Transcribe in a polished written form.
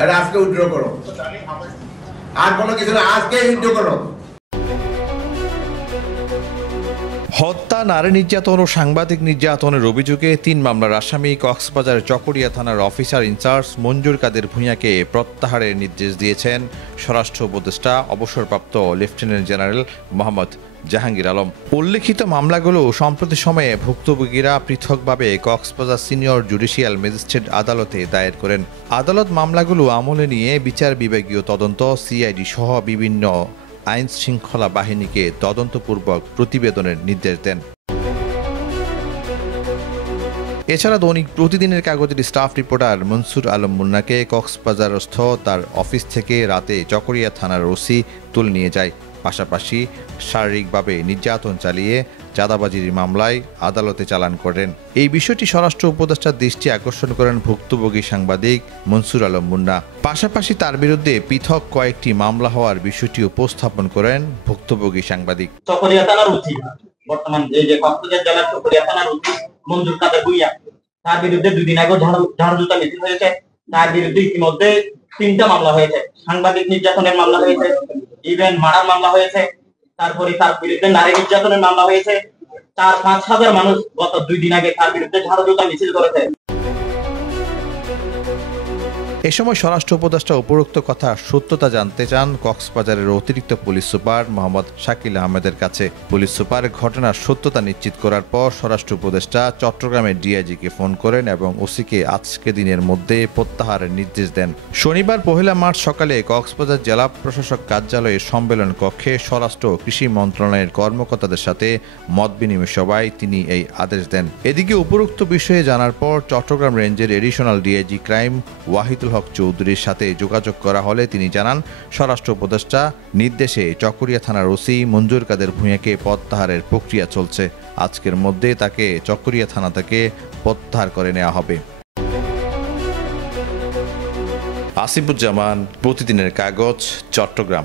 আর আজকে উইথড্র করো, আর কোনো কিছু না, আজকে উইথড্র করো। হত্যা, নারী নির্যাতন ও সাংবাদিক নির্যাতনের অভিযোগে ৩ মামলার আসামি কক্সবাজার চকরিয়া থানার অফিসার ইনচার্জ মঞ্জুর কাদের ভূঁইয়াকে প্রত্যাহারের নির্দেশ দিয়েছেন স্বরাষ্ট্র উপদেষ্টা অবসরপ্রাপ্ত লেফটেন্যান্ট জেনারেল মোহাম্মদ জাহাঙ্গীর আলম। উল্লেখিত মামলাগুলো সম্প্রতি সময়ে ভুক্তভোগীরা পৃথকভাবে কক্সবাজার সিনিয়র জুডিশিয়াল ম্যাজিস্ট্রেট আদালতে দায়ের করেন। আদালত মামলাগুলো আমলে নিয়ে বিচার বিভাগীয় তদন্ত, সিআইডি সহ বিভিন্ন আইন শৃঙ্খলা বাহিনীকে তদন্তপূর্বক প্রতিবেদনের নির্দেশ দেন। এছাড়া দৈনিক প্রতিদিনের কাগজের স্টাফ রিপোর্টার মনসুর আলম মুন্নাকে কক্সবাজারস্থ তার অফিস থেকে রাতে চকরিয়া থানার ওসি তুলে নিয়ে যায়। পাশাপাশি শারীরিকভাবে নির্যাতন চালিয়ে চাঁদাবাজির মামলায় আদালতে চালান করেন। এই বিষয়টি স্বরাষ্ট্র উপদেষ্টার দৃষ্টি আকর্ষণ করেন ভুক্তভোগী সাংবাদিক মনসুর আলম মুন্না। পাশাপাশি তার বিরুদ্ধে পৃথক কয়েকটি মামলা হওয়ার বিষয়টি উপস্থাপন করেন ভুক্তভোগী সাংবাদিক। চকরিয়া থানার ওসি, বর্তমান এই যে কক্সবাজার জেলার চকরিয়া থানার ওসি মঞ্জুর কাদের ভূঁইয়া, তার বিরুদ্ধে 2 দিন আগে ঝাড়ু জুতা মিছিল হয়েছে। তার বিরুদ্ধে ইতিমধ্যে 3টা মামলা হয়েছে। সাংবাদিক নির্যাতনের মামলা হয়েছে, ইভেন মারার মামলা হয়েছে, তারপরে তার বিরুদ্ধে নারী নির্যাতনের মামলা হয়েছে। 4-5 হাজার মানুষ গত 2 দিন আগে তার বিরুদ্ধে ঝাড়ু জুতা মিছিল করেছে। এ সময় স্বরাষ্ট্র উপদেষ্টা উপরোক্ত কথা সত্যতা জানতে চান কক্সবাজারের অতিরিক্ত পুলিশ সুপার মোহাম্মদ শাকিল আহমেদের কাছে। পুলিশ সুপার ঘটনার সত্যতা নিশ্চিত করার পর স্বরাষ্ট্র উপদেষ্টা চট্টগ্রামের ডিআইজিকে ফোন করেন এবং ওসিকে আজকে দিনের মধ্যে প্রত্যাহারের নির্দেশ দেন। শনিবার 1 মার্চ সকালে কক্সবাজার জেলা প্রশাসক কার্যালয়ের সম্মেলন কক্ষে স্বরাষ্ট্র ও কৃষি মন্ত্রণালয়ের কর্মকর্তাদের সাথে মত বিনিময় সভায় তিনি এই আদেশ দেন। এদিকে উপরোক্ত বিষয়ে জানার পর চট্টগ্রাম রেঞ্জের এডিশনাল ডিআইজি ক্রাইম ওয়াহিদুল হক চৌধুরীর সাথে যোগাযোগ করা হলে তিনি জানান, স্বরাষ্ট্র উপদেষ্টা নির্দেশে চকরিয়া থানার ওসি মঞ্জুর কাদের ভূঁইয়াকে প্রত্যাহারের প্রক্রিয়া চলছে। আজকের মধ্যে তাকে চকরিয়া থানা থেকে প্রত্যাহার করে নেওয়া হবে। আসিফুজ্জামান, প্রতিদিনের কাগজ, চট্টগ্রাম।